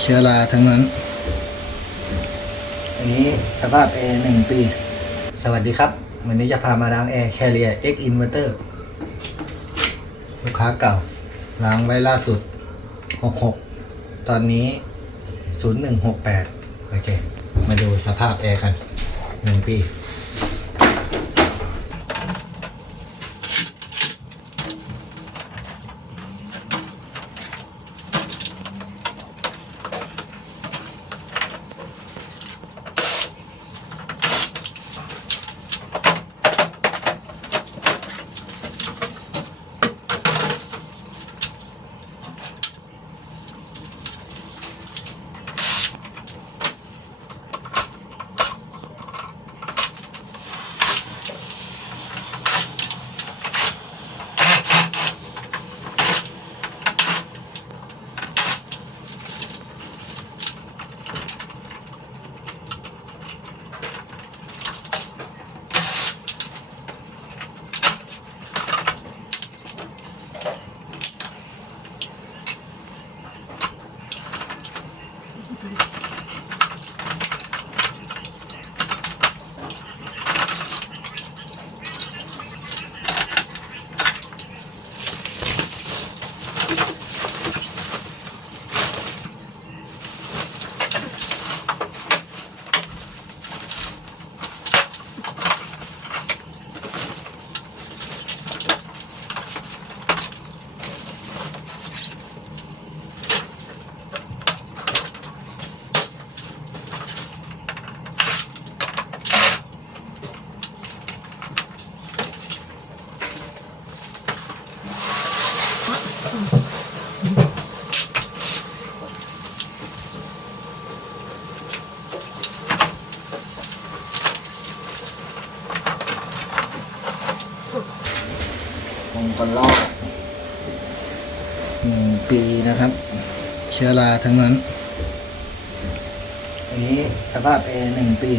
เชื้อราทั้งนั้น อันนี้สภาพแอร์หนึ่งปี สวัสดีครับ วันนี้จะพามาล้างแอร์ Carrier X Inverter ลูกค้าเก่า ล้างไว้ล่าสุด 66 ตอนนี้ 0168 โอเค มาดูสภาพแอร์กันหนึ่งปี วงกลลอกหนึ่งปีนะครับ เชื้อราทั้งนั้น อันนี้สภาพแอหนึ่งปี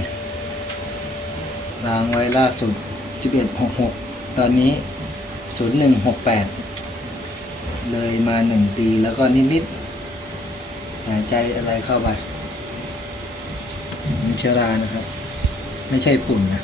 ล้างไว้ล่าสุด 1166 ตอนนี้ 0168 เลยมาหนึ่งปีแล้วก็นิดๆหายใจอะไรเข้าไปเชื้อรานะครับ ไม่ใช่ฝุ่นนะ